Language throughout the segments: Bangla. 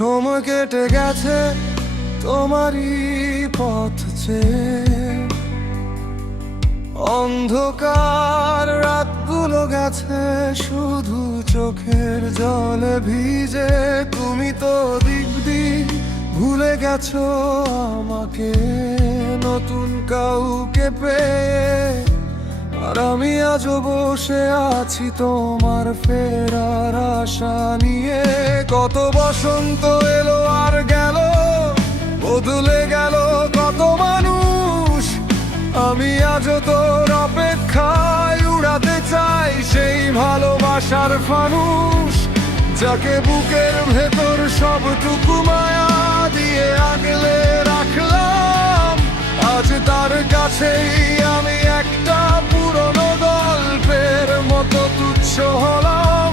সময় কেটে গেছে তোমারই পথ চেয়ে, অন্ধকার রাতগুলো গেছে শুধু চোখের জলে ভিজে। তুমি তো দিক দিক ভুলে গেছো আমাকে নতুন কাউকে পেয়ে, আর আমি আজও বসে আছি তোমার ফেরার আশা নিয়ে। কত বসন্ত এলো আর গেল, বদলে গেল কত মানুষ, আমি আজও তোর অপেক্ষায় উড়াতে চাই সেই ভালোবাসার ফানুষ, যাকে বুকের ভেতর সবটুকু মায়া দিয়ে আগলে রাখলাম। আজ তার কাছেই আমি একটা পুরনো গল্পের মতো তুচ্ছ হলাম।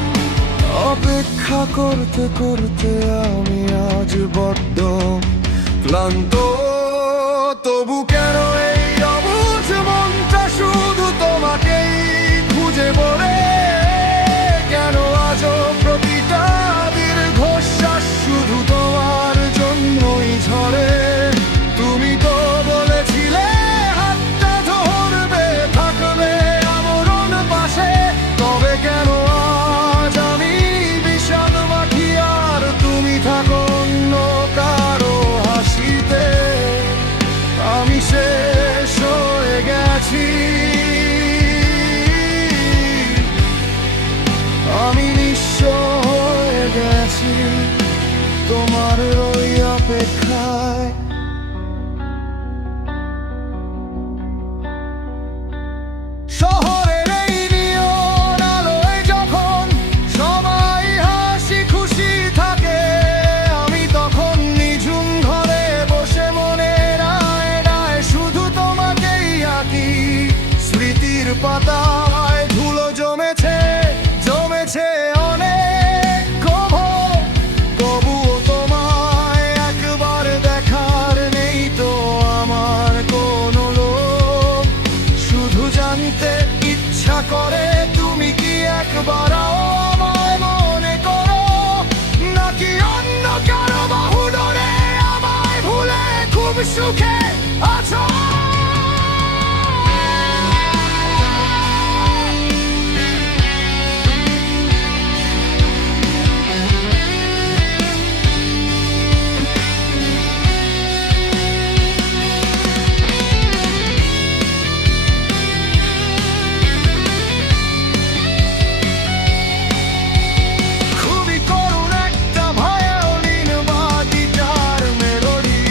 অপেক্ষা করতে করতে আমি আজ বড্ড ক্লান্ত, তবু কেন এই অবুঝ মনটা শুধু তোমাকেই খুঁজে বলে? কেন আজও প্রতিটা দীর্ঘশ্বাস শুধু তোমার জন্যই ঝরে? তুমি তো বলেছিলে হাতটা ধরবে, থাকবে আমরণ পাশে, তবে কেন আজ আমি বিষাদ মাখি আর তুমি থাকো অন্য কারো হাসিতে? আমি শেষ হয়ে গেছি, আমি নিঃস্ব হয়ে গেছি তোমার ওই অপেক্ষায়। শহরের এই নিয়ন আলোয় যখন সবাই হাসি খুশি থাকে, আমি তখন নিঝুম ঘরে বসে মনের আয়নায় শুধু তোমাকেই আঁকি। স্মৃতির পাতায় ধুলো জমেছে, জমেছে অনেক গভীর, তবুও তোমায় একবার দেখার নেই তো আমার কোনো লোভ। শুধু জানতে ইচ্ছা করে তুমি কি একবার আমায় মনে করো, নাকি অন্য কারো বাহু ধরে আমায় ভুলে খুব সুখে আছো? খুবই করুণ একটা ভায়োলিন বা গিটার মেলোডি,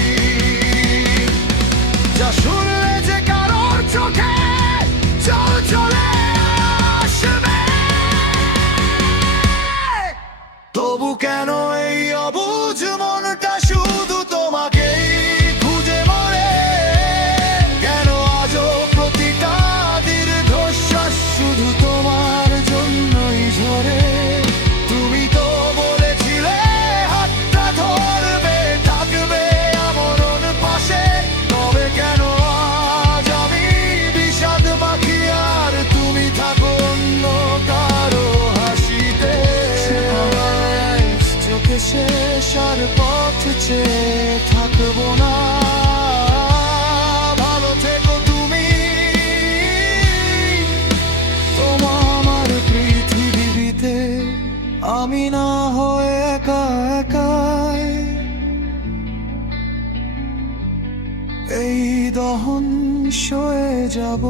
যা শুনলে যে কারোর চোখে জল চলে আসবে। তবু কেন এই অবুঝ মনটা শুধু তোমাকেই খুঁজে মরে? কেন আজও প্রতিটা দীর্ঘশ্বাস শুধু তোমার জন্যই ঝরে? তুমি তো বলেছিলে হাতটা ধরবে, থাকবে আমরণ পাশে, তবে কেন আজ আমি বিষাদ মাখি আর তুমি থাকো অন্য কারো হাসিতে? চোখে শেষ আর পথ চেয়ে থাকবো না। ভালো থেকো তুমি তোমার পৃথিবীতে, আমি না হয়ে একা একাই এই দহন সয়ে যাব।